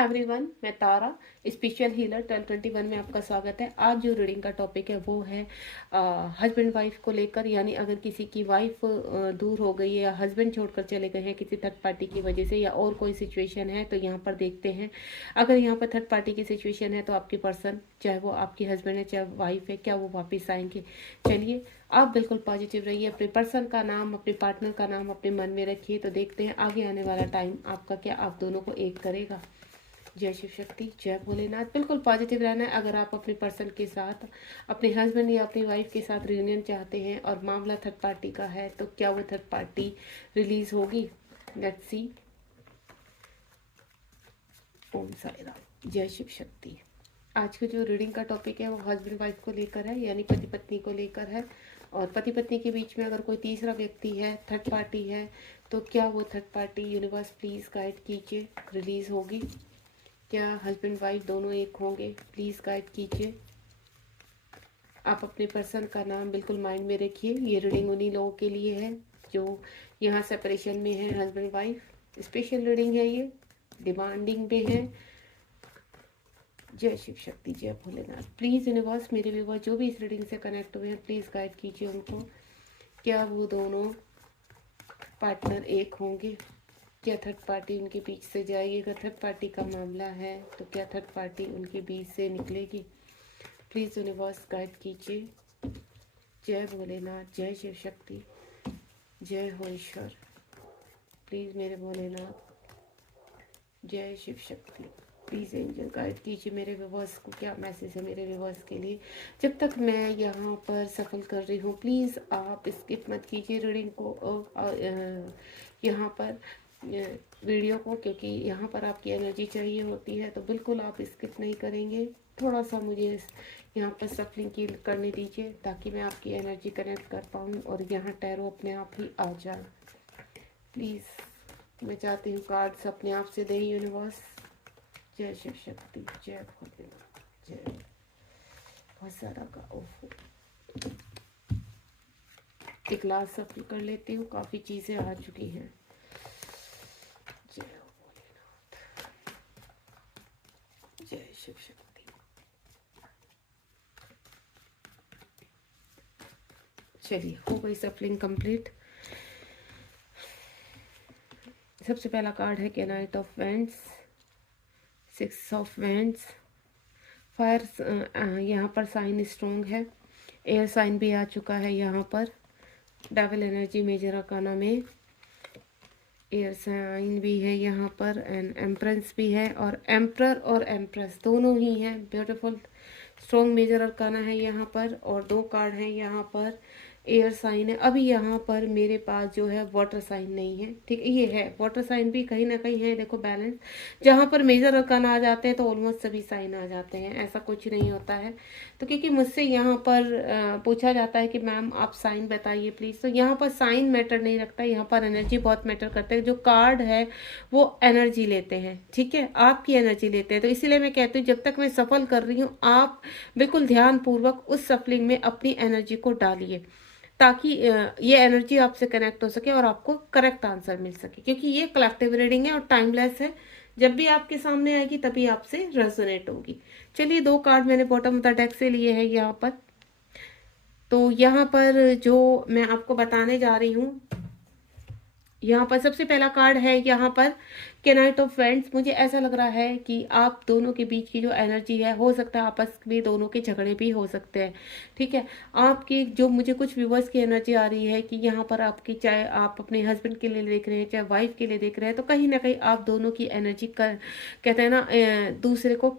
Everyone, मैं तारा spiritual healer 1221 में आपका स्वागत है। आज जो रीडिंग का टॉपिक है वो है हस्बैंड वाइफ को लेकर, यानी अगर किसी की वाइफ दूर हो गई है या हस्बैंड छोड़कर चले गए हैं किसी थर्ड पार्टी की वजह से, या और कोई सिचुएशन है तो यहाँ पर देखते हैं। अगर यहाँ पर थर्ड पार्टी की सिचुएशन है तो आपकी पर्सन, चाहे वो आपकी हस्बैंड है चाहे वाइफ है, क्या वो वापस आएंगे। चलिए, आप बिल्कुल पॉजिटिव रहिए, अपने पर्सन का नाम, अपने पार्टनर का नाम अपने मन में रखिए, तो देखते हैं आगे आने वाला टाइम आपका क्या आप दोनों को एक करेगा। जय शिव शक्ति, जय भोलेनाथ। बिल्कुल पॉजिटिव रहना है। अगर आप अपने पर्सन के साथ, अपने हस्बैंड या अपनी वाइफ के साथ रियूनियन चाहते हैं और मामला थर्ड पार्टी का है, तो क्या वो थर्ड पार्टी रिलीज होगी। Let's see. ओम साई राम, जय शिव शक्ति। आज का जो रीडिंग का टॉपिक है वो हस्बैंड वाइफ को लेकर है, यानी पति पत्नी को लेकर है। और पति पत्नी के बीच में अगर कोई तीसरा व्यक्ति है, थर्ड पार्टी है, तो क्या वो third party universe please guide कीजिए, रिलीज होगी। क्या हस्बैंड वाइफ दोनों एक होंगे, प्लीज गाइड कीजिए। आप अपने पर्सन का नाम बिल्कुल माइंड में रखिए। ये रीडिंग उन्हीं लोगों के लिए है जो यहाँ सेपरेशन में है, हस्बैंड वाइफ। स्पेशल रीडिंग है, ये डिमांडिंग पे है। जय शिव शक्ति, जय भोलेनाथ। प्लीज यूनिवर्स, मेरे व्यूवर जो भी इस रीडिंग से कनेक्ट हुए हैं, प्लीज गाइड कीजिए उनको। क्या वो दोनों पार्टनर एक होंगे, क्या थर्ड पार्टी उनके बीच से जाएगी। अगर थर्ड पार्टी का मामला है तो क्या थर्ड पार्टी उनके बीच से निकलेगी। प्लीज यूनिवर्स गाइड कीजिए। जय भोलेनाथ, जय शिव शक्ति, जय हो ईश्वर। प्लीज मेरे भोलेनाथ, जय शिव शक्ति। प्लीज एंजल गाइड कीजिए मेरे व्यूवर्स को, क्या मैसेज है मेरे व्यूवर्स के लिए जब तक मैं यहाँ पर सफल कर रही हूँ। प्लीज़ आप स्किप मत कीजिए रीडिंग को, यहाँ पर वीडियो को, क्योंकि यहाँ पर आपकी एनर्जी चाहिए होती है, तो बिल्कुल आप स्किप नहीं करेंगे। थोड़ा सा मुझे यहाँ पर सफलिंग की करने दीजिए ताकि मैं आपकी एनर्जी कनेक्ट कर पाऊँ और यहाँ टैरो अपने आप ही आ जाए। प्लीज़ मैं चाहती हूँ कार्ड्स अपने आप से दे यूनिवर्स। जय शिव शक्ति, जय भोलेनाथ, जय। बहुत सारा का ओहो, एक लास्ट सफल कर लेती हूँ, काफ़ी चीज़ें आ चुकी हैं। जय भोलेनाथ, जय शिव शक्ति। चलिए, हो गई सफलिंग कंप्लीट। सबसे पहला कार्ड है के night of vents, 6 of vents. Fire, यहाँ पर साइन स्ट्रॉन्ग है, एयर साइन भी आ चुका है यहाँ पर। डेविल एनर्जी मेजर अकाना में एयर साइन भी है यहाँ पर, एंड एम्प्रेस भी है, और एम्प्रर और एम्प्रेस दोनों ही हैं। ब्यूटीफुल स्ट्रॉन्ग मेजर अरकाना है यहाँ पर, और 2 कार्ड हैं यहाँ पर। एयर साइन है। अभी यहाँ पर मेरे पास जो है वाटर साइन नहीं है, ठीक है। ये है वाटर साइन भी कहीं ना कहीं है, देखो बैलेंस। जहाँ पर मेजर अरकाना आ जाते हैं तो ऑलमोस्ट सभी साइन आ जाते हैं, ऐसा कुछ नहीं होता है। तो क्योंकि मुझसे यहाँ पर पूछा जाता है कि मैम आप साइन बताइए प्लीज़, तो यहाँ पर साइन मैटर नहीं रखता, यहाँ पर एनर्जी बहुत मैटर करता है। जो कार्ड है वो एनर्जी लेते हैं, ठीक है, आपकी एनर्जी लेते हैं। तो इसीलिए मैं कहती हूँ जब तक मैं सफल कर रही हूँ, आप बिल्कुल ध्यानपूर्वक उस सफलिंग में अपनी एनर्जी को डालिए, ताकि ये एनर्जी आपसे कनेक्ट हो सके और आपको करेक्ट आंसर मिल सके, क्योंकि ये कलेक्टिव रीडिंग है और टाइमलेस है। जब भी आपके सामने आएगी तभी आपसे रेजोनेट होगी। चलिए, 2 कार्ड मैंने बॉटम ऑफ द डेक से लिए हैं यहाँ पर। तो यहाँ पर जो मैं आपको बताने जा रही हूँ, यहाँ पर सबसे पहला कार्ड है यहाँ पर के नाइट ऑफ वेंट्स। मुझे ऐसा लग रहा है कि आप दोनों के बीच की जो एनर्जी है, हो सकता है आपस में दोनों के झगड़े भी हो सकते हैं, ठीक है। आपकी जो मुझे कुछ व्यूवर्स की एनर्जी आ रही है कि यहाँ पर आपकी, चाहे आप अपने हस्बैंड के लिए देख रहे हैं चाहे वाइफ के लिए देख रहे हैं, तो कहीं ना कहीं आप दोनों की एनर्जी कर, कहते हैं ना, दूसरे को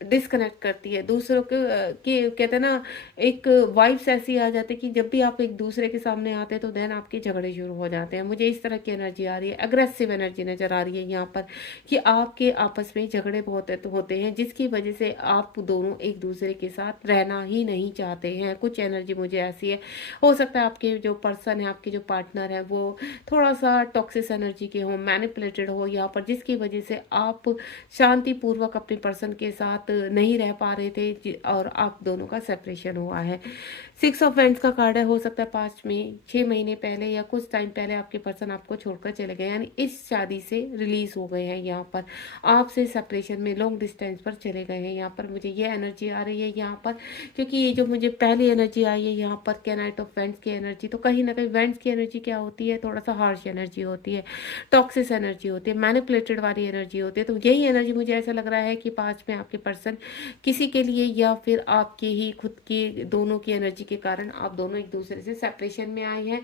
डिस्कनेक्ट करती है, दूसरों के कहते हैं ना, एक वाइब्स ऐसी आ जाती है कि जब भी आप एक दूसरे के सामने आते हैं तो देन आपके झगड़े शुरू हो जाते हैं। मुझे इस तरह की एनर्जी आ रही है, अग्रेसिव एनर्जी नजर आ रही है यहाँ पर, कि आपके आपस में झगड़े बहुत होते हैं, जिसकी वजह से आप दोनों एक दूसरे के साथ रहना ही नहीं चाहते हैं। कुछ एनर्जी मुझे ऐसी है। हो सकता है आपके जो पर्सन है, आपके जो पार्टनर है, वो थोड़ा सा टॉक्सिस एनर्जी के हो, मैनिपुलेटेड हो यहाँ पर, जिसकी वजह से आप शांतिपूर्वक अपने पर्सन के साथ नहीं रह पा रहे थे और आप दोनों का सेपरेशन हुआ है। 6 ऑफ वैंड्स का कार्ड है, हो सकता है पास्ट में 6 महीने पहले या कुछ टाइम पहले आपके पर्सन आपको छोड़कर चले गए, यानी इस शादी से रिलीज हो गए हैं, यहाँ पर आपसे सेपरेशन में लॉन्ग डिस्टेंस पर चले गए हैं। यहाँ पर मुझे ये एनर्जी आ रही है यहाँ पर, क्योंकि ये जो मुझे पहली एनर्जी आई है यहाँ पर कैनाइट ऑफ वैंड्स की एनर्जी, तो कहीं ना कहीं वैंड्स की एनर्जी क्या होती है, थोड़ा सा हार्श एनर्जी होती है, टॉक्सिस एनर्जी होती है, मैनिपुलेटेड वाली एनर्जी होती है। तो यही एनर्जी मुझे ऐसा लग रहा है कि पास्ट में आपके पर्सन किसी के लिए या फिर आपके ही खुद की दोनों की एनर्जी के कारण आप दोनों एक दूसरे से सेपरेशन में आए हैं।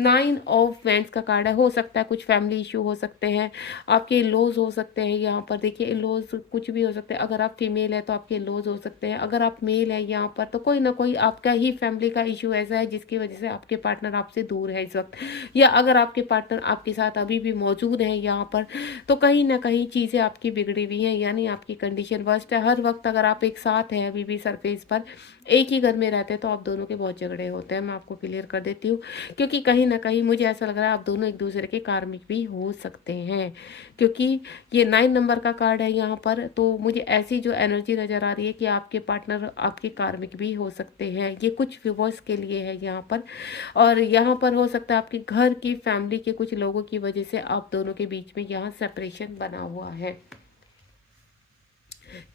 9 ऑफ वैंड्स का कार्ड है, हो सकता है कुछ फैमिली इशू हो सकते हैं, आपके लॉज हो सकते हैं। यहाँ पर देखिए लॉज कुछ भी हो सकते हैं, अगर आप फीमेल है तो आपके लॉज हो सकते हैं, अगर आप मेल है यहाँ पर तो कोई ना कोई आपका ही फैमिली का इशू ऐसा है जिसकी वजह से आपके पार्टनर आपसे दूर है इस वक्त, या अगर आपके पार्टनर आपके साथ अभी भी मौजूद है यहाँ पर तो कहीं ना कहीं चीज़ें आपकी बिगड़ी हुई हैं, यानी आपकी कंडीशन वर्स्ट है। हर वक्त अगर आप एक साथ हैं अभी भी सरफेस पर एक ही घर में रहते हैं तो आप दोनों के बहुत झगड़े होते हैं, मैं आपको क्लियर कर देती हूँ, क्योंकि कहीं ना कहीं मुझे ऐसा लग रहा है आप दोनों एक दूसरे के कार्मिक भी हो सकते हैं, क्योंकि ये 9 नंबर का कार्ड है यहाँ पर। तो मुझे ऐसी जो एनर्जी नज़र आ रही है कि आपके पार्टनर आपके कार्मिक भी हो सकते हैं, ये कुछ व्यूअर्स के लिए है यहाँ पर। और यहाँ पर हो सकता है आपके घर की फैमिली के कुछ लोगों की वजह से आप दोनों के बीच में यहाँ सेपरेशन बना हुआ है।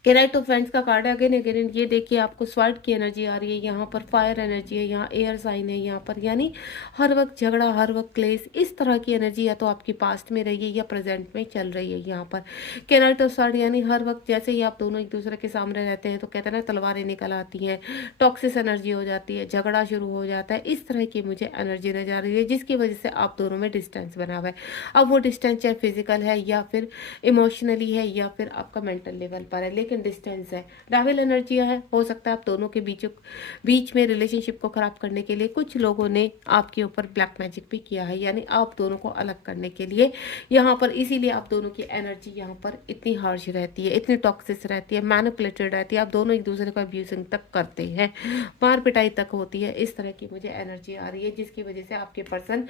कैनाइट ऑफ फ्रेंड्स का कार्ड है, अगेन अगेन ये देखिए आपको स्वार्ड की एनर्जी आ रही है, यहाँ पर फायर एनर्जी है, यहाँ एयर साइन है यहाँ पर, यानी हर वक्त झगड़ा, हर वक्त क्लेश, इस तरह की एनर्जी या तो आपकी पास्ट में रही है या प्रेजेंट में चल रही है यहाँ पर। कैनाइट ऑफ स्वार्ड यानी हर वक्त जैसे ही आप दोनों एक दूसरे के सामने रहते हैं तो कहते हैं ना तलवारें निकल आती हैं, टॉक्सिस एनर्जी हो जाती है, झगड़ा शुरू हो जाता है, इस तरह की मुझे एनर्जी नजर आ रही है जिसकी वजह से आप दोनों में डिस्टेंस बना हुआ है। अब वो डिस्टेंस चाहे फिजिकल है या फिर इमोशनली है या फिर आपका मेंटल लेवल पर है, लेकिन डिस्टेंस है, डाबल एनर्जियां है। हो सकता है आप दोनों के बीच में रिलेशनशिप को खराब करने के लिए कुछ लोगों ने आपके ऊपर ब्लैक मैजिक भी किया है, यानी आप दोनों को अलग करने के लिए यहाँ पर, इसीलिए आप दोनों की एनर्जी यहाँ पर इतनी हार्श रहती है, इतनी टॉक्सिस रहती है, मैनिपुलेटेड रहती है, आप दोनों एक दूसरे को अब्यूजिंग तक करते हैं, मार पिटाई तक होती है, इस तरह की मुझे एनर्जी आ रही है जिसकी वजह से आपके पर्सन,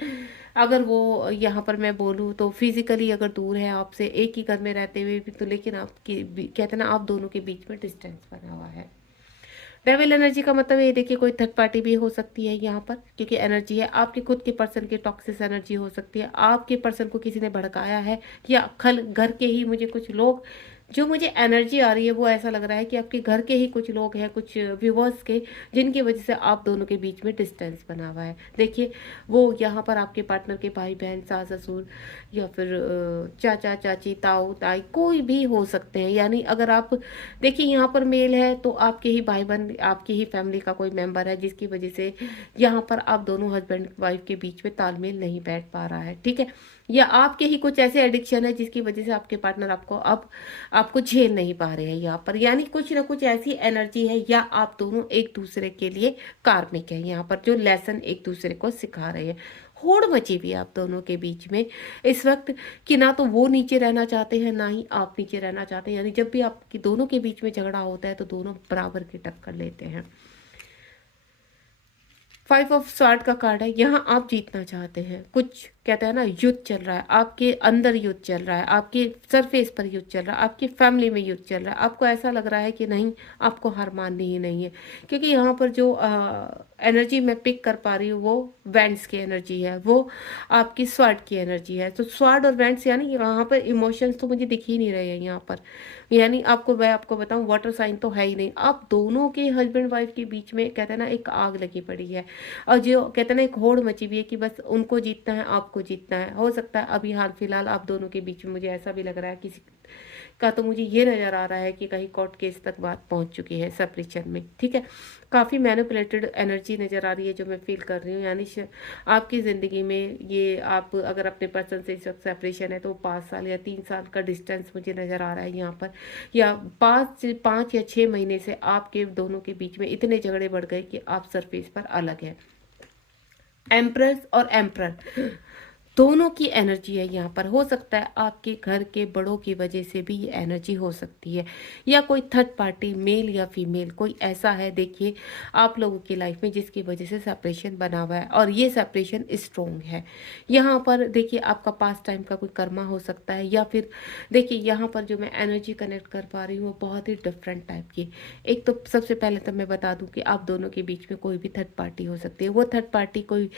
अगर वो यहाँ पर मैं बोलूँ तो फिजिकली अगर दूर है आपसे एक ही घर में रहते हुए भी, तो लेकिन आपकी कहते हैं ना आप दोनों के बीच में डिस्टेंस बना हुआ है। डेविल एनर्जी का मतलब ये देखिए कोई थर्ड पार्टी भी हो सकती है यहाँ पर, क्योंकि एनर्जी है आपके खुद के पर्सन की टॉक्सिस एनर्जी हो सकती है, आपके पर्सन को किसी ने भड़काया है, या खल घर के ही मुझे कुछ लोग, जो मुझे एनर्जी आ रही है वो ऐसा लग रहा है कि आपके घर के ही कुछ लोग हैं, कुछ व्यूवर्स के, जिनकी वजह से आप दोनों के बीच में डिस्टेंस बना हुआ है। देखिए वो यहाँ पर आपके पार्टनर के भाई बहन, सास ससुर, या फिर चाचा चाची, ताऊ ताई, कोई भी हो सकते हैं, यानी अगर आप देखिए यहाँ पर मेल है तो आपके ही भाई बहन, आपकी ही फैमिली का कोई मेंबर है जिसकी वजह से यहाँ पर आप दोनों हस्बैंड वाइफ के बीच में तालमेल नहीं बैठ पा रहा है, ठीक है, या आपके ही कुछ ऐसे एडिक्शन है जिसकी वजह से आपके पार्टनर आपको झेल नहीं पा रहे हैं यहाँ पर, यानी कुछ ना कुछ ऐसी एनर्जी है, या आप दोनों एक दूसरे के लिए कार्मिक है यहाँ पर, जो लेसन एक दूसरे को सिखा रहे हैं। होड़ मची हुई है आप दोनों के बीच में इस वक्त, कि ना तो वो नीचे रहना चाहते हैं ना ही आप नीचे रहना चाहते हैं, यानी जब भी आपकी दोनों के बीच में झगड़ा होता है तो दोनों बराबर की टक्कर लेते हैं। 5 ऑफ स्वार्ड का कार्ड है, यहाँ आप जीतना चाहते हैं, कुछ कहते हैं ना युद्ध चल रहा है, आपके अंदर युद्ध चल रहा है, आपके सरफेस पर युद्ध चल रहा है, आपकी फैमिली में युद्ध चल रहा है, आपको ऐसा लग रहा है कि नहीं आपको हार माननी ही नहीं है, क्योंकि यहाँ पर जो एनर्जी मैं पिक कर पा रही हूँ वो वैंड्स की एनर्जी है, वो आपकी स्वार्ड की एनर्जी है। तो स्वार्ड और वैंड्स यानी यहाँ पर इमोशंस तो मुझे दिख ही नहीं रहे हैं यहाँ पर, यानी मैं आपको बताऊं वाटर साइन तो है ही नहीं, आप दोनों के हस्बैंड वाइफ के बीच में कहते हैं ना एक आग लगी पड़ी है, और जो कहते हैं ना एक होड़ मची हुई है कि बस उनको जीतना है, आपको जीतना है। हो सकता है अभी हाल फिलहाल आप दोनों के बीच में, मुझे ऐसा भी लग रहा है किसी का, तो मुझे ये नज़र आ रहा है कि कहीं कोर्ट केस तक बात पहुंच चुकी है सेपरेशन में, ठीक है, काफ़ी मैनिपुलेटेड एनर्जी नज़र आ रही है जो मैं फील कर रही हूँ, यानी आपकी ज़िंदगी में ये आप अगर अपने पर्सन से इस वक्त सेपरेशन है तो 5 साल या 3 साल का डिस्टेंस मुझे नज़र आ रहा है यहाँ पर, या 5 या 6 महीने से आपके दोनों के बीच में इतने झगड़े बढ़ गए कि आप सरफेस पर अलग हैं। एम्प्रेस और एम्प्रर, दोनों की एनर्जी है यहाँ पर। हो सकता है आपके घर के बड़ों की वजह से भी ये एनर्जी हो सकती है, या कोई थर्ड पार्टी मेल या फीमेल कोई ऐसा है देखिए आप लोगों की लाइफ में जिसकी वजह से सेपरेशन बना हुआ है, और ये सेपरेशन स्ट्रोंग है। यहाँ पर देखिए आपका पास्ट टाइम का कोई कर्मा हो सकता है, या फिर देखिए यहाँ पर जो मैं एनर्जी कनेक्ट कर पा रही हूँ वो बहुत ही डिफरेंट टाइप की। एक तो सबसे पहले तो मैं बता दूं कि आप दोनों के बीच में कोई भी थर्ड पार्टी हो सकती है। वो थर्ड पार्टी कोई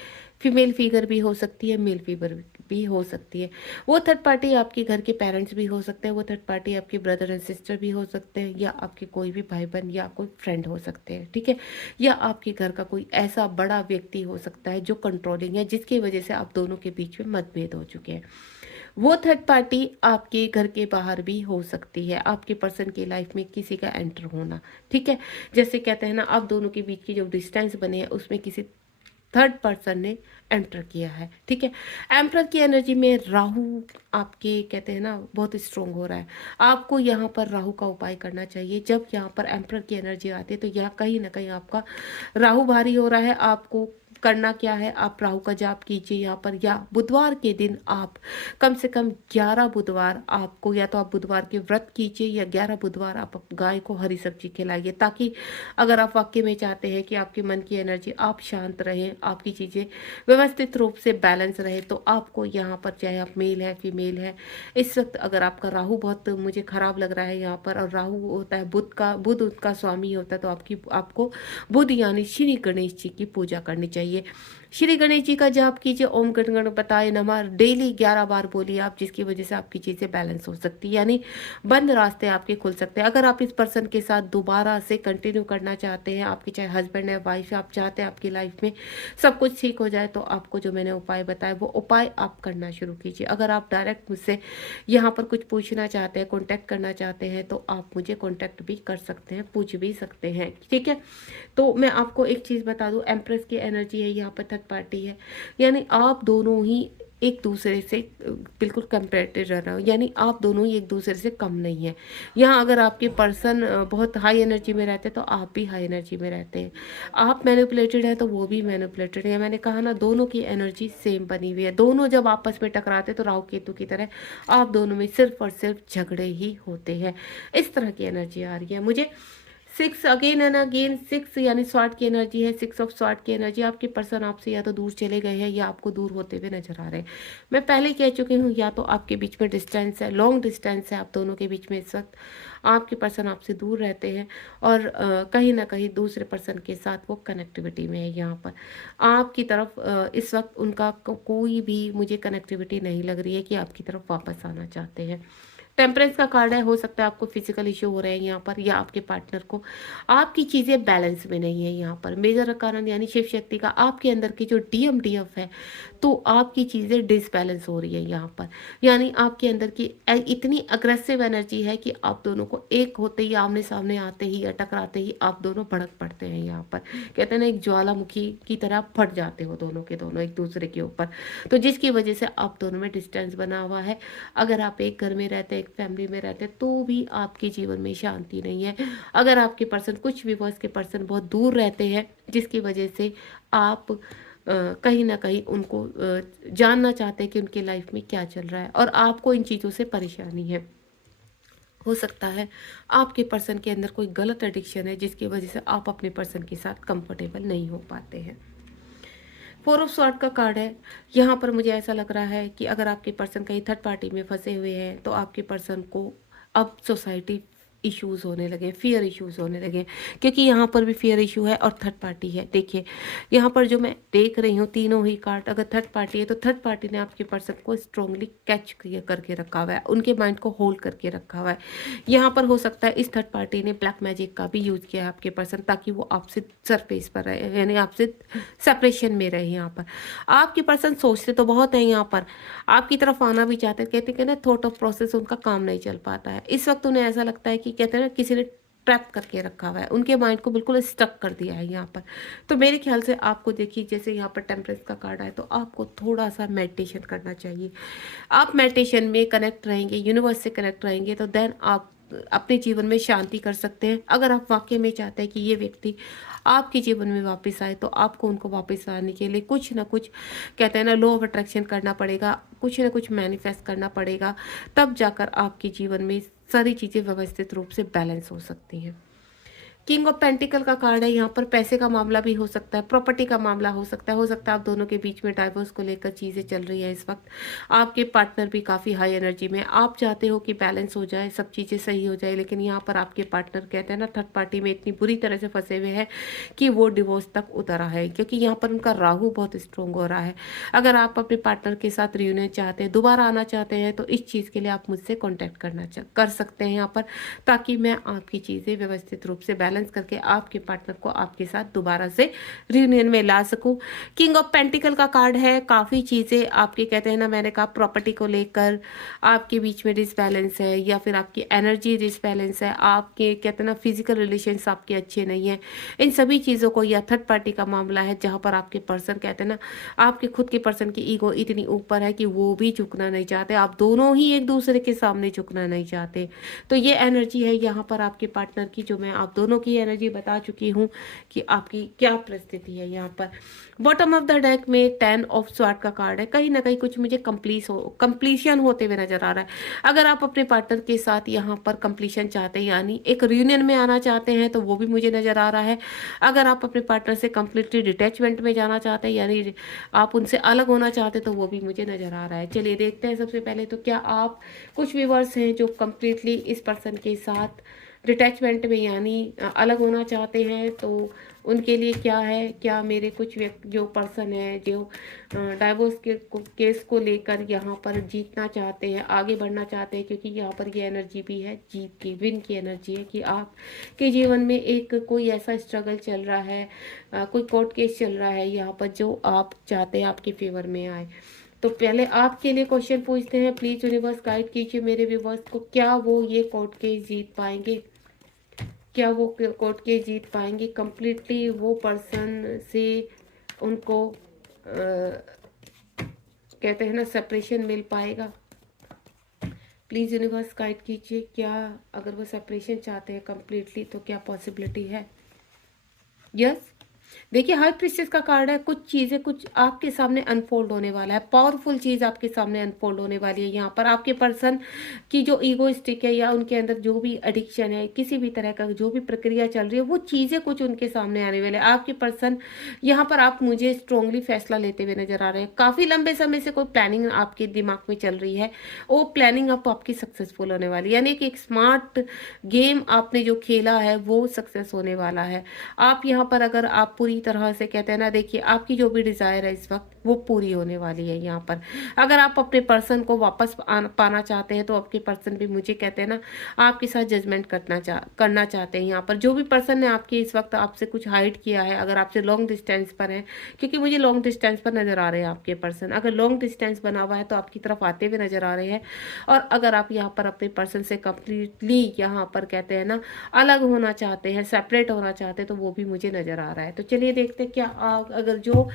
फीमेल फिगर भी हो सकती है, मेल फिगर भी हो सकती है। वो थर्ड पार्टी आपके घर के पेरेंट्स भी हो सकते हैं, वो थर्ड पार्टी आपके ब्रदर एंड सिस्टर भी हो सकते हैं, या आपके कोई भी भाई बहन या कोई फ्रेंड हो सकते हैं, ठीक है। या आपके घर का कोई ऐसा बड़ा व्यक्ति हो सकता है जो कंट्रोलिंग है, जिसकी वजह से आप दोनों के बीच में मतभेद हो चुके हैं। वो थर्ड पार्टी आपके घर के बाहर भी हो सकती है, आपके पर्सन की लाइफ में किसी का एंटर होना, ठीक है। जैसे कहते हैं ना, आप दोनों के बीच की जो डिस्टेंस बने हैं उसमें किसी थर्ड पर्सन ने एंटर किया है, ठीक है। एम्परर की एनर्जी में राहु आपके कहते हैं ना बहुत स्ट्रोंग हो रहा है। आपको यहाँ पर राहु का उपाय करना चाहिए। जब यहाँ पर एम्परर की एनर्जी आती है तो यहाँ कहीं ना कहीं आपका राहु भारी हो रहा है। आपको करना क्या है, आप राहु का जाप कीजिए यहाँ पर, या बुधवार के दिन आप कम से कम 11 बुधवार आपको, या तो आप बुधवार के व्रत कीजिए या 11 बुधवार आप गाय को हरी सब्जी खिलाइए, ताकि अगर आप वाकई में चाहते हैं कि आपके मन की एनर्जी आप शांत रहें, आपकी चीज़ें व्यवस्थित रूप से बैलेंस रहे, तो आपको यहाँ पर चाहे आप मेल है फीमेल है, इस वक्त अगर आपका राहु बहुत मुझे खराब लग रहा है यहाँ पर, और राहु होता है बुध उनका स्वामी होता है, तो आपको बुध यानी श्री गणेश जी की पूजा करनी चाहिए। श्री गणेश जी का जाप कीजिए, ओम गण गणपताय नमः डेली 11 बार बोलिए आप, जिसकी वजह से आपकी चीज़ें बैलेंस हो सकती है, यानी बंद रास्ते आपके खुल सकते हैं। अगर आप इस पर्सन के साथ दोबारा से कंटिन्यू करना चाहते हैं, आपके चाहे हस्बैंड है वाइफ है, आप चाहते हैं आपकी लाइफ में सब कुछ ठीक हो जाए, तो आपको जो मैंने उपाय बताया वो उपाय आप करना शुरू कीजिए। अगर आप डायरेक्ट मुझसे यहाँ पर कुछ पूछना चाहते हैं, कॉन्टैक्ट करना चाहते हैं, तो आप मुझे कॉन्टैक्ट भी कर सकते हैं, पूछ भी सकते हैं, ठीक है। तो मैं आपको एक चीज़ बता दूं, एम्प्रेस की एनर्जी है यहाँ पर, थर्ड पार्टी है, यानी आप दोनों ही एक दूसरे से बिल्कुल कंपेरेटिव रह रहे हो, यानी आप दोनों ही एक दूसरे से कम नहीं है। यहाँ अगर आपके पर्सन बहुत हाई एनर्जी में रहते हैं तो आप भी हाई एनर्जी में रहते हैं। आप मैनिपुलेटेड है तो वो भी मैनिपुलेटेड है। मैंने कहा ना, दोनों की एनर्जी सेम बनी हुई है। दोनों जब आपस में टकराते तो राहु केतु की तरह आप दोनों में सिर्फ और सिर्फ झगड़े ही होते हैं। इस तरह की एनर्जी आ रही है मुझे। 6 अगेन एंड अगेन 6 यानी स्वार्ड की एनर्जी है। 6 ऑफ स्वार्ड की एनर्जी, आपके पर्सन आपसे या तो दूर चले गए हैं या आपको दूर होते हुए नजर आ रहे हैं। मैं पहले ही कह चुकी हूँ, या तो आपके बीच में डिस्टेंस है, लॉन्ग डिस्टेंस है आप दोनों के बीच में। इस वक्त आपके पर्सन आपसे दूर रहते हैं, और कहीं ना कहीं दूसरे पर्सन के साथ वो कनेक्टिविटी में है। यहाँ पर आपकी तरफ इस वक्त उनका कोई भी मुझे कनेक्टिविटी नहीं लग रही है कि आपकी तरफ वापस आना चाहते हैं। टेम्परेंस का कार्ड है, हो सकता है आपको फिजिकल इश्यू हो रहे हैं यहाँ पर, या आपके पार्टनर को आपकी चीज़ें बैलेंस में नहीं है। यहाँ पर मेजर कारण यानी शिव शक्ति का आपके अंदर की जो डीएफ है, तो आपकी चीज़ें डिसबैलेंस हो रही है यहाँ पर। यानी आपके अंदर की इतनी अग्रेसिव एनर्जी है कि आप दोनों को एक होते ही, आमने सामने आते ही या टकराते ही आप दोनों भड़क पड़ते हैं। यहाँ पर कहते हैं ना, एक ज्वालामुखी की तरह फट जाते हो दोनों के दोनों एक दूसरे के ऊपर, तो जिसकी वजह से आप दोनों में डिस्टेंस बना हुआ है। अगर आप एक घर में रहते हैं, फैमिली में रहते हैं, तो भी आपके जीवन में शांति नहीं है। अगर आपके पर्सन, कुछ व्यूअर्स के पर्सन बहुत दूर रहते हैं, जिसकी वजह से आप कहीं ना कहीं उनको जानना चाहते हैं कि उनके लाइफ में क्या चल रहा है, और आपको इन चीज़ों से परेशानी है। हो सकता है आपके पर्सन के अंदर कोई गलत एडिक्शन है, जिसकी वजह से आप अपने पर्सन के साथ कंफर्टेबल नहीं हो पाते हैं। 4 ऑफ स्वॉर्ड का कार्ड है। यहाँ पर मुझे ऐसा लग रहा है कि अगर आपके पर्सन कहीं थर्ड पार्टी में फंसे हुए हैं, तो आपके पर्सन को अब सोसाइटी इश्यूज होने लगे, फियर इश्यूज होने लगे, क्योंकि यहाँ पर भी फियर इशू है और थर्ड पार्टी है। देखिए यहाँ पर जो मैं देख रही हूँ, तीनों ही कार्ड अगर थर्ड पार्टी है, तो थर्ड पार्टी ने आपके पर्सन को स्ट्रांगली कैच करके रखा हुआ है, उनके माइंड को होल्ड करके रखा हुआ है। यहाँ पर हो सकता है इस थर्ड पार्टी ने ब्लैक मैजिक का भी यूज किया है आपके पर्सन, ताकि वो आपसे सरफेस पर रहे, यानी आपसे सेपरेशन में रहे। यहाँ पर आपके पर्सन सोचते तो बहुत है, यहाँ पर आपकी तरफ आना भी चाहते, कहते ना थॉट ऑफ प्रोसेस उनका काम नहीं चल पाता है। इस वक्त उन्हें ऐसा लगता है कि कहते हैं ना, किसी ने ट्रैप करके रखा हुआ है, उनके माइंड को बिल्कुल स्टक कर दिया है यहाँ पर। तो मेरे ख्याल से आपको देखिए, जैसे यहाँ पर टेम्परेंस का कार्ड है, तो आपको थोड़ा सा मेडिटेशन करना चाहिए। आप मेडिटेशन में कनेक्ट रहेंगे, यूनिवर्स से कनेक्ट रहेंगे, तो देन आप अपने जीवन में शांति कर सकते हैं। अगर आप वाकई में चाहते हैं कि ये व्यक्ति आपके जीवन में वापस आए, तो आपको उनको वापस आने के लिए कुछ ना कुछ, कहते हैं ना, लॉ ऑफ अट्रैक्शन करना पड़ेगा, कुछ ना कुछ मैनिफेस्ट करना पड़ेगा, तब जाकर आपके जीवन में सारी चीज़ें व्यवस्थित रूप से बैलेंस हो सकती हैं। किंग ऑफ पेंटिकल का कार्ड है। यहाँ पर पैसे का मामला भी हो सकता है, प्रॉपर्टी का मामला हो सकता है। आप दोनों के बीच में डाइवोर्स को लेकर चीज़ें चल रही है इस वक्त। आपके पार्टनर भी काफ़ी हाई एनर्जी में, आप चाहते हो कि बैलेंस हो जाए, सब चीज़ें सही हो जाए, लेकिन यहाँ पर आपके पार्टनर, कहते हैं ना, थर्ड पार्टी में इतनी बुरी तरह से फंसे हुए हैं कि वो डिवोर्स तक उतरा है, क्योंकि यहाँ पर उनका राहु बहुत स्ट्रोंग हो रहा है। अगर आप अपने पार्टनर के साथ रियूनियन चाहते हैं, दोबारा आना चाहते हैं, तो इस चीज़ के लिए आप मुझसे कॉन्टैक्ट कर सकते हैं यहाँ पर, ताकि मैं आपकी चीज़ें व्यवस्थित रूप से बैलेंस करके आपके पार्टनर को आपके साथ दोबारा से रियूनियन में ला सकूं। किंग ऑफ पेंटिकल का कार्ड है। काफ़ी चीज़ें आपके, कहते हैं ना, मैंने कहा प्रॉपर्टी को लेकर आपके बीच में डिसबैलेंस है, या फिर आपकी एनर्जी डिसबैलेंस है, आपके, कहते हैं ना, फिजिकल रिलेशंस आपके अच्छे नहीं है। इन सभी चीज़ों को, या थर्ड पार्टी का मामला है जहाँ पर आपके पर्सन, कहते हैं ना, आपके खुद के पर्सन की ईगो इतनी ऊपर है कि वो भी झुकना नहीं चाहते, आप दोनों ही एक दूसरे के सामने झुकना नहीं चाहते। तो ये एनर्जी है यहाँ पर आपके पार्टनर की, जो मैं आप दोनों की एनर्जी बता चुकी हूँ कि आपकी क्या परिस्थिति है। यहाँ पर बॉटम ऑफ द डेक में 10 ऑफ स्वॉर्ड का कार्ड है। कहीं ना कहीं कुछ मुझे कंप्लीशन होते हुए नजर आ रहा है। अगर आप अपने पार्टनर के साथ यहाँ पर कंप्लीशन चाहते हैं, यानी एक रियूनियन में आना चाहते हैं, तो वो भी मुझे नजर आ रहा है। अगर आप अपने पार्टनर से कंप्लीटली डिटैचमेंट में जाना चाहते हैं, यानी आप उनसे अलग होना चाहते हैं, तो वो भी मुझे नजर आ रहा है। चलिए देखते हैं। सबसे पहले तो क्या आप, कुछ व्यूअर्स हैं जो कंप्लीटली इस पर्सन के साथ डिटैचमेंट में, यानी अलग होना चाहते हैं, तो उनके लिए क्या है, क्या मेरे कुछ व्यक्ति, जो पर्सन है, जो डाइवोर्स के केस को लेकर यहाँ पर जीतना चाहते हैं, आगे बढ़ना चाहते हैं, क्योंकि यहाँ पर ये एनर्जी भी है जीत की, विन की एनर्जी है, कि आपके जीवन में एक कोई ऐसा स्ट्रगल चल रहा है, कोई कोर्ट केस चल रहा है यहाँ पर, जो आप चाहते हैं आपके फेवर में आए। तो पहले आपके लिए क्वेश्चन पूछते हैं। प्लीज यूनिवर्स गाइड कीजिए मेरे व्यूवर्स को, क्या वो ये कोर्ट केस जीत पाएंगे, क्या वो कोर्ट केस जीत पाएंगे कंप्लीटली, वो पर्सन से उनको कहते हैं ना, सेपरेशन मिल पाएगा। प्लीज यूनिवर्स गाइड कीजिए, क्या अगर वो सेपरेशन चाहते हैं कंप्लीटली, तो क्या पॉसिबिलिटी है। यस, देखिए हाई प्रिस्टेस का कार्ड है। कुछ चीजें, कुछ आपके सामने अनफोल्ड होने वाला है, पावरफुल चीज आपके सामने अनफोल्ड होने वाली है। यहाँ पर आपके पर्सन की जो ईगोइस्टिक है, या उनके अंदर जो भी एडिक्शन है, किसी भी तरह का जो भी प्रक्रिया चल रही है, वो चीजें कुछ उनके सामने आने वाले। आपके पर्सन यहाँ पर, आप मुझे स्ट्रांगली फैसला लेते हुए नजर आ रहे हैं। काफी लंबे समय से कोई प्लानिंग आपके दिमाग में चल रही है, वो प्लानिंग अब आपकी सक्सेसफुल होने वाली है, यानी कि एक स्मार्ट गेम आपने जो खेला है वो सक्सेस होने वाला है। आप यहाँ पर, अगर आप पूरी तरह से, कहते हैं ना, देखिए आपकी जो भी डिजायर है इस वक्त, वो पूरी होने वाली है। यहाँ पर अगर आप अपने पर्सन को वापस पाना चाहते हैं, तो आपके पर्सन भी, मुझे कहते हैं ना, आपके साथ जजमेंट करना चाहते हैं। यहाँ पर जो भी पर्सन ने आपके इस वक्त आपसे कुछ हाइड किया है, अगर आपसे लॉन्ग डिस्टेंस पर है, क्योंकि मुझे लॉन्ग डिस्टेंस पर नजर आ रहे हैं आपके पर्सन, अगर लॉन्ग डिस्टेंस बना हुआ है तो आपकी तरफ आते हुए नजर आ रहे हैं। और अगर आप यहाँ पर अपने पर्सन से कंप्लीटली, यहाँ पर कहते हैं ना, अलग होना चाहते हैं, सेपरेट होना चाहते हैं, तो वो भी मुझे नजर आ रहा है। तो चलिए देखते हैं, क्या अगर जो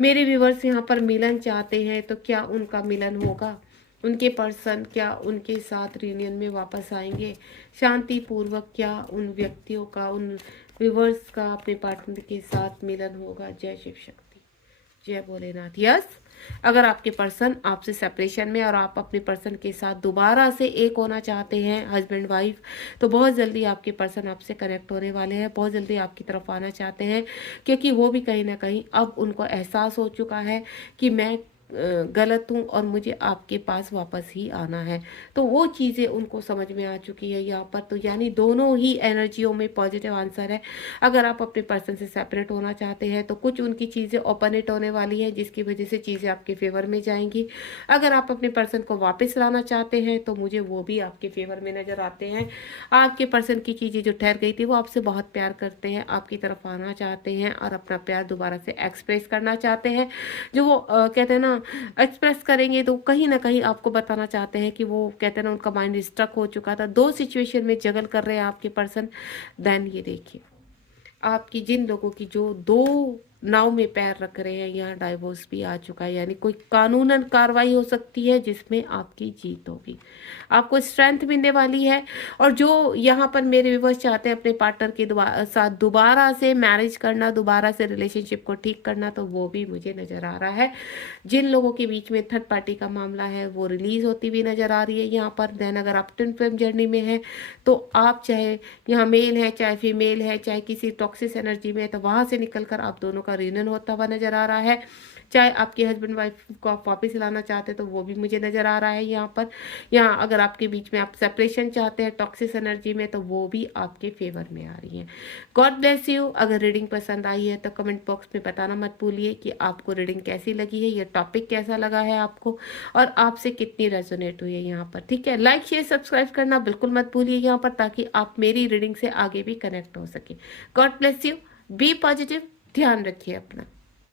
मेरे व्यूवर्स यहाँ पर मिलन चाहते हैं, तो क्या उनका मिलन होगा, उनके पर्सन क्या उनके साथ रियूनियन में वापस आएंगे शांति पूर्वक, क्या उन व्यक्तियों का, उन व्यूवर्स का अपने पार्टनर के साथ मिलन होगा। जय शिव शक्ति, जय भोलेनाथ। यस, अगर आपके पर्सन आपसे सेपरेशन में, और आप अपने पर्सन के साथ दोबारा से एक होना चाहते हैं, हस्बैंड वाइफ, तो बहुत जल्दी आपके पर्सन आपसे कनेक्ट होने वाले हैं, बहुत जल्दी आपकी तरफ आना चाहते हैं, क्योंकि वो भी कहीं ना कहीं अब उनको एहसास हो चुका है कि मैं गलत हूँ और मुझे आपके पास वापस ही आना है। तो वो चीज़ें उनको समझ में आ चुकी है यहाँ पर। तो यानी दोनों ही एनर्जियों में पॉजिटिव आंसर है। अगर आप अपने पर्सन से सेपरेट होना चाहते हैं, तो कुछ उनकी चीज़ें ओपोनेट होने वाली है, जिसकी वजह से चीज़ें आपके फेवर में जाएंगी। अगर आप अपने पर्सन को वापस लाना चाहते हैं, तो मुझे वो भी आपके फेवर में नज़र आते हैं। आपके पर्सन की चीज़ें जो ठहर गई थी, वो आपसे बहुत प्यार करते हैं, आपकी तरफ आना चाहते हैं, और अपना प्यार दोबारा से एक्सप्रेस करना चाहते हैं। जो वो कहते हैं ना, एक्सप्रेस करेंगे, तो कहीं ना कहीं आपको बताना चाहते हैं कि वो, कहते हैं ना, उनका माइंड स्ट्रक हो चुका था, दो सिचुएशन में जगल कर रहे हैं आपके पर्सन। देन ये देखिए, आपकी जिन लोगों की जो दो नाव में पैर रख रहे हैं, यहाँ डाइवोर्स भी आ चुका है, यानी कोई कानूनन कार्रवाई हो सकती है जिसमें आपकी जीत होगी, आपको स्ट्रेंथ मिलने वाली है। और जो यहाँ पर मेरे व्यूअर्स चाहते हैं अपने पार्टनर के साथ दोबारा से मैरिज करना, दोबारा से रिलेशनशिप को ठीक करना, तो वो भी मुझे नज़र आ रहा है। जिन लोगों के बीच में थर्ड पार्टी का मामला है वो रिलीज होती हुई नज़र आ रही है यहाँ पर। देन अगर आप ट्विन फ्लेम जर्नी में है तो आप चाहे यहाँ मेल है चाहे फीमेल है, चाहे किसी टॉक्सिस एनर्जी में है, तो वहाँ से निकलकर आप दोनों का रियूनियन होता हुआ नज़र आ रहा है। चाहे आपके हस्बैंड वाइफ को आप वापस लाना चाहते हैं तो वो भी मुझे नज़र आ रहा है यहाँ पर। यहाँ अगर आपके बीच में आप सेपरेशन चाहते हैं टॉक्सिस एनर्जी में, तो वो भी आपके फेवर में आ रही है। God bless you. अगर रीडिंग पसंद आई है तो कमेंट बॉक्स में बताना मत भूलिए कि आपको रीडिंग कैसी लगी है, ये टॉपिक कैसा लगा है आपको, और आपसे कितनी रेजोनेट हुई है यहाँ पर। ठीक है, लाइक शेयर सब्सक्राइब करना बिल्कुल मत भूलिए यहाँ पर, ताकि आप मेरी रीडिंग से आगे भी कनेक्ट हो सके। God bless you, be positive, ध्यान रखिए अपना।